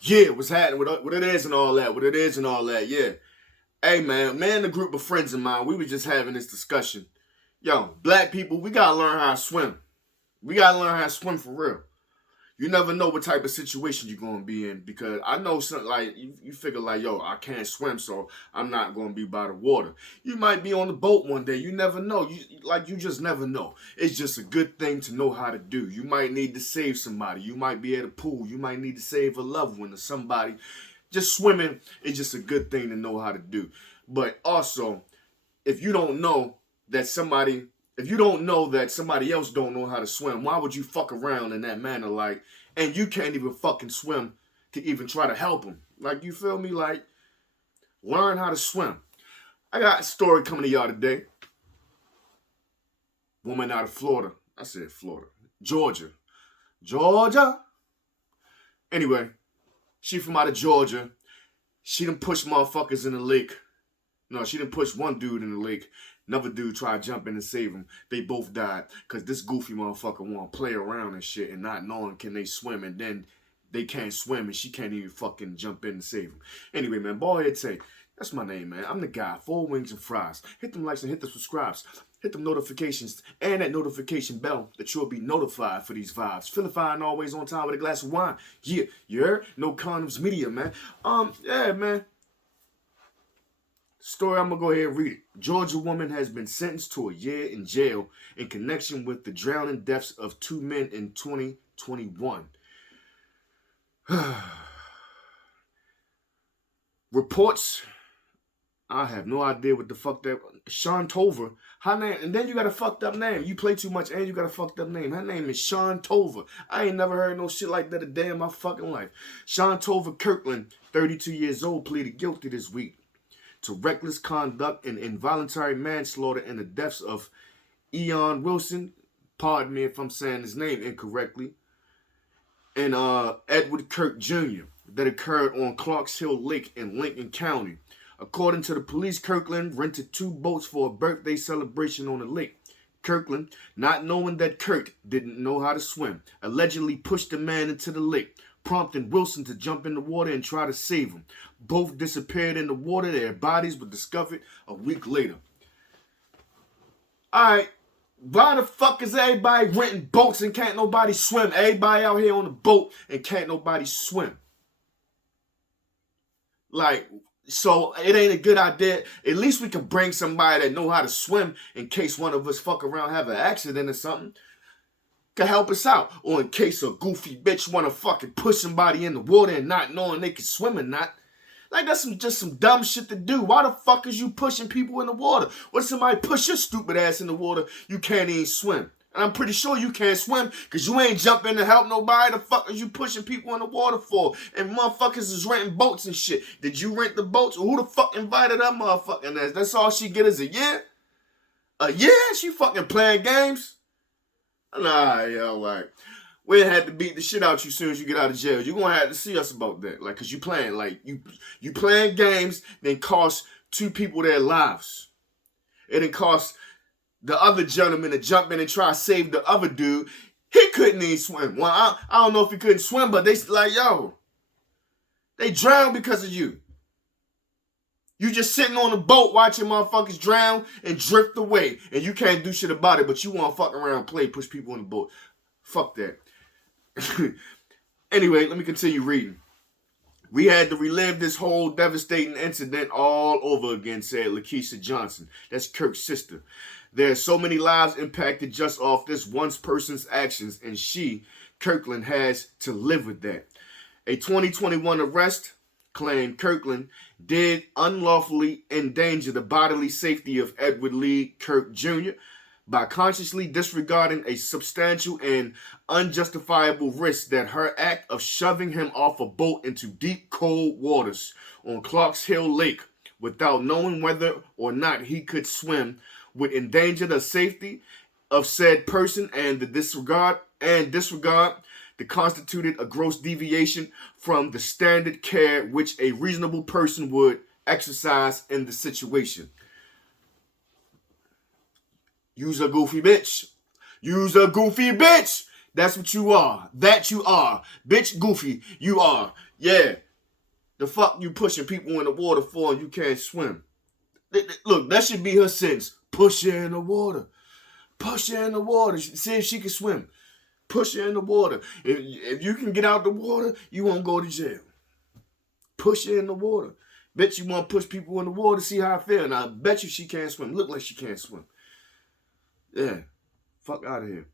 Yeah, what's happening? What it is and all that. What it is and all that. Yeah. Hey, man, a group of friends of mine, we were just having this discussion. Yo, black people, we gotta learn how to swim. We gotta learn how to swim for real. You never know what type of situation you're gonna be in because I know something like you figure like, yo, I can't swim, so I'm not gonna be by the water. You might be on the boat one day. You never know. You just never know. It's just a good thing to know how to do. You might need to save somebody. You might be at a pool. You might need to save a loved one or somebody. Just swimming is just a good thing to know how to do. But also, if you don't know that somebody if you don't know that somebody else don't know how to swim, why would you fuck around in that manner? Like, and you can't even fucking swim to even try to help them. Like, you feel me? Like, learn how to swim. I got a story coming to y'all today. Woman out of Florida. I said Florida. Georgia. Georgia. Anyway, she from out of Georgia. She done pushed motherfuckers in the lake. No, she done pushed one dude in the lake. Another dude tried to jump in and save him. They both died because this goofy motherfucker want to play around and shit and not knowing can they swim, and then they can't swim and she can't even fucking jump in and save him. Anyway, man, ball head Tay. That's my name, man. I'm the guy. 4 wings and fries. Hit them likes and hit the subscribes. Hit them notifications and that notification bell that you'll be notified for these vibes. Feeling fine, always on time with a glass of wine. Yeah, you heard? No condoms media, man. Yeah, man. Story, I'm going to go ahead and read it. Georgia woman has been sentenced to a year in jail in connection with the drowning deaths of 2 men in 2021. Reports, I have no idea what the fuck that, Sean Tover, her name, and then you got a fucked up name. You play too much and you got a fucked up name. Her name is Sean Tover. I ain't never heard no shit like that a day in my fucking life. Sean Tover Kirkland, 32 years old, pleaded guilty this week to reckless conduct and involuntary manslaughter in the deaths of Eon Wilson, pardon me if I'm saying his name incorrectly, and Edward Kirk Jr. that occurred on Clarks Hill Lake in Lincoln County. According to the police, Kirkland rented 2 boats for a birthday celebration on the lake. Kirkland, not knowing that Kirk didn't know how to swim, allegedly pushed the man into the lake, prompting Wilson to jump in the water and try to save him. Both disappeared in the water. Their bodies were discovered a week later. Alright, why the fuck is everybody renting boats and can't nobody swim? Everybody out here on the boat and can't nobody swim. Like, so it ain't a good idea. At least we can bring somebody that know how to swim in case one of us fuck around, have an accident or something. Can help us out. Or in case a goofy bitch want to fucking push somebody in the water and not knowing they can swim or not. Like, that's just some dumb shit to do. Why the fuck is you pushing people in the water? What if somebody push your stupid ass in the water, you can't even swim? And I'm pretty sure you can't swim because you ain't jumping to help nobody. The fuck is you pushing people in the water for? And motherfuckers is renting boats and shit. Did you rent the boats? Or who the fuck invited that motherfucking ass? That's all she get is a year? A year? She fucking playing games? Nah, yo, like, we had to beat the shit out you as soon as you get out of jail. You're gonna have to see us about that. Like, cause you playing, like, you playing games that cost 2 people their lives. It didn't cost the other gentleman to jump in and try to save the other dude. He couldn't even swim. Well, I don't know if he couldn't swim, but they like, yo, they drowned because of you. You just sitting on a boat watching motherfuckers drown and drift away. And you can't do shit about it, but you want to fuck around, play, push people in the boat. Fuck that. Anyway, let me continue reading. We had to relive this whole devastating incident all over again, said Lakeisha Johnson. That's Kirk's sister. There are so many lives impacted just off this one person's actions, and she, Kirkland, has to live with that. A 2021 arrest claimed Kirkland did unlawfully endanger the bodily safety of Edward Lee Kirk Jr. by consciously disregarding a substantial and unjustifiable risk that her act of shoving him off a boat into deep, cold waters on Clarks Hill Lake without knowing whether or not he could swim would endanger the safety of said person, and disregard that constituted a gross deviation from the standard care which a reasonable person would exercise in the situation. You's a goofy bitch. You's a goofy bitch. That's what you are. That you are. Bitch, goofy, you are. Yeah. The fuck you pushing people in the water for and you can't swim? Look, that should be her sentence. Push her in the water. Push her in the water. See if she can swim. Push her in the water. If you can get out the water, you won't go to jail. Push her in the water. Bet you want to push people in the water to see how I feel. And I bet you she can't swim. Look like she can't swim. Yeah. Fuck out of here.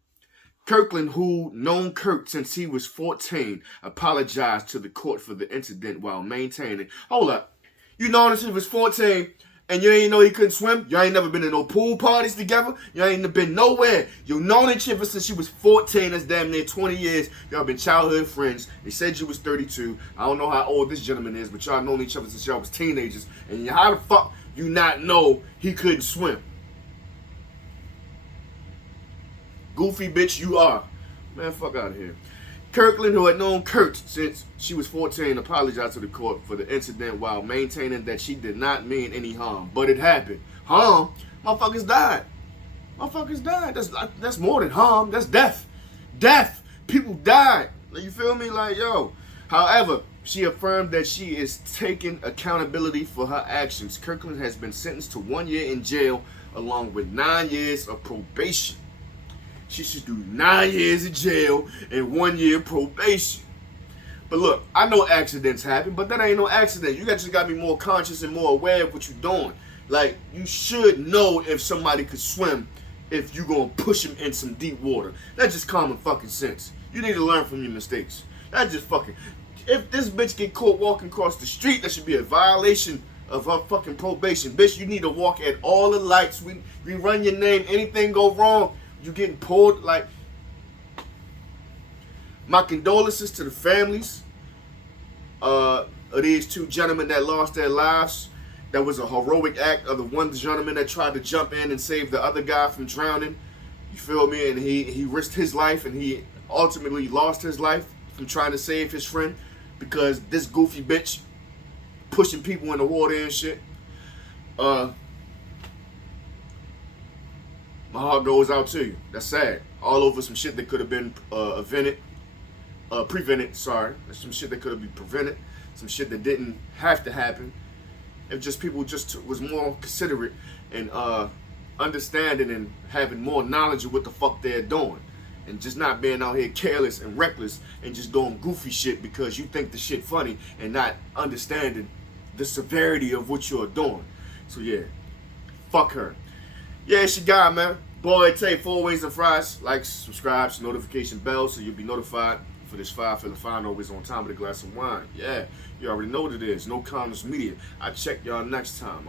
Kirkland, who known Kurt since he was 14, apologized to the court for the incident while maintaining. Hold up. You known him since he was 14 and you ain't know he couldn't swim? You ain't never been to no pool parties together? You ain't been nowhere. You known each other since she was 14. That's damn near 20 years. Y'all been childhood friends. They said you was 32. I don't know how old this gentleman is, but y'all known each other since y'all was teenagers. And how the fuck you not know he couldn't swim? Goofy bitch, you are. Man, fuck out of here. Kirkland, who had known Kurt since she was 14, apologized to the court for the incident while maintaining that she did not mean any harm. But it happened. Harm? Motherfuckers died. Motherfuckers died. That's more than harm. That's death. Death. People died. You feel me? Like, yo. However, she affirmed that she is taking accountability for her actions. Kirkland has been sentenced to 1 year in jail along with 9 years of probation. She should do 9 years in jail and 1 year probation. But look, I know accidents happen, but that ain't no accident. You just got to be more conscious and more aware of what you're doing. Like, you should know if somebody could swim if you gonna push them in some deep water. That's just common fucking sense. You need to learn from your mistakes. That's just fucking... If this bitch get caught walking across the street, that should be a violation of her fucking probation. Bitch, you need to walk at all the lights. We run your name. Anything go wrong, you getting pulled. Like, my condolences to the families of these two gentlemen that lost their lives. That was a heroic act of the one gentleman that tried to jump in and save the other guy from drowning. You feel me? And he risked his life, and he ultimately lost his life from trying to save his friend because this goofy bitch pushing people in the water and shit. My heart goes out to you. That's sad. All over some shit that could have been prevented. Sorry, there's some shit that could have been prevented. Some shit that didn't have to happen. If just people just was more considerate and understanding and having more knowledge of what the fuck they're doing, and just not being out here careless and reckless and just doing goofy shit because you think the shit funny and not understanding the severity of what you're doing. So yeah, fuck her. Yeah, it's your guy, man. Boy, Tay, 4 Ways and Fries. Like, subscribe, notification bell so you'll be notified for this 5 for the final always on time with a glass of wine. Yeah, you already know what it is. No Commerce Media. I check y'all next time,